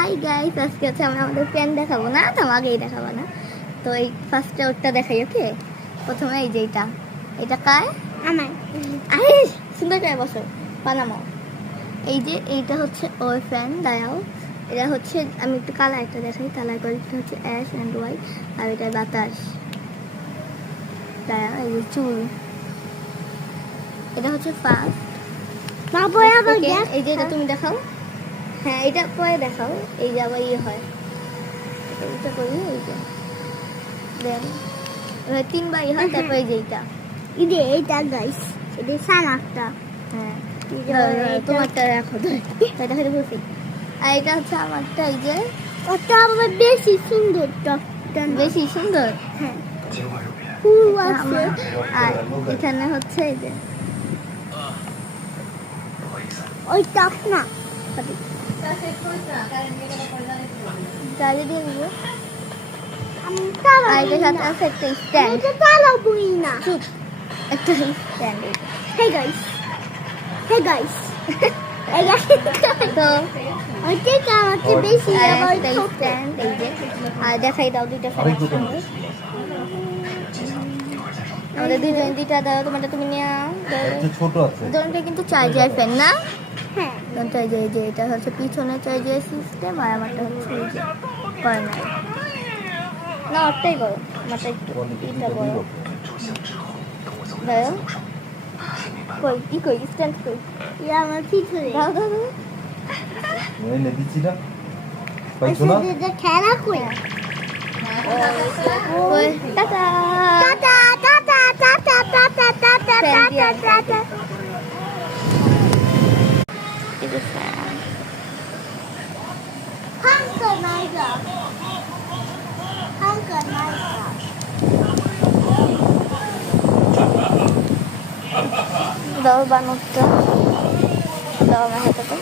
Hi guys, আজকে হচ্ছে আমরা আমাদের ফ্রেন্ড দেখাবো না, তো আগেই দেখাবো না। তো এই ফার্স্টে ওরটা দেখাই, ওকে? প্রথমে এই যে এটা কার? আমার। আরে সুন্দর করে বসো, পানামাও। এই যে এইটা হচ্ছে ওর ফ্রেন্ড, দাঁড়াও। এটা হচ্ছে, আমি একটু কালারটা দেখাই। কালার কোয়ালিটি হচ্ছে অ্যাশ অ্যান্ড হোয়াইট, আর এটা বাতাস। দাঁড়াও, এই যে চুল। এটা হচ্ছে ফার্স্ট। তারপরে আবার এই যে এটা তুমি দেখাও। হ্যাঁ, এটা পরে দেখাও। এই যে আবার হয়, এটা করি। এই যে দেন এবার তিনবার হয়, তারপরে এই যে এইটা গাইস, এটা সানাটা। হ্যাঁ, তোমারটা রাখো, তাই দেখাতে বলছি। আর এটা হচ্ছে আমারটা। এই যে ওটা আবার বেশি সুন্দর, বেশি সুন্দর। হ্যাঁ, ফুল আছে। আর এখানে হচ্ছে এই যে ওই টপ না, গাড়ি দিয়ে নিবো। আমি তালা আর এটার সাথে আছে একটা স্ট্যান্ড। এটা তালা বুই না। চুপ, একটা stand. Hey guys, hey guys, এই তো ওইটা আমাকে বেশি আর আবার একটা স্ট্যান্ড। এই যে আর দেখাই দাও দুইটা ফ্যান একসঙ্গে। আমাদের দুইটা দাও, তোমারটা তুমি নিয়ে ছোট আছে। দুটোটা কিন্তু চার্জার ফ্যান না। হ্যাঁ, এই যে এটা হচ্ছে পিছনে চার্জার সিস্টেম, আর আমারটা হচ্ছে এই যে কর্নার। না, ওরটাই বড়, আমারটা একটু এটা বড়। দাও কই স্ট্যান্ড কই? ইয়া আমার পিছনে দাও দাও দাও। এনে দিচ্ছি না, পাইছো না? এটা খেলা কই? ওই tata tata tata tata tata tata tata tata. এই যে ফ্যান। হাঙ্কার নাইগা, হাঙ্কার নাইগা। দাও বানরটা, দাও আমার হাতে।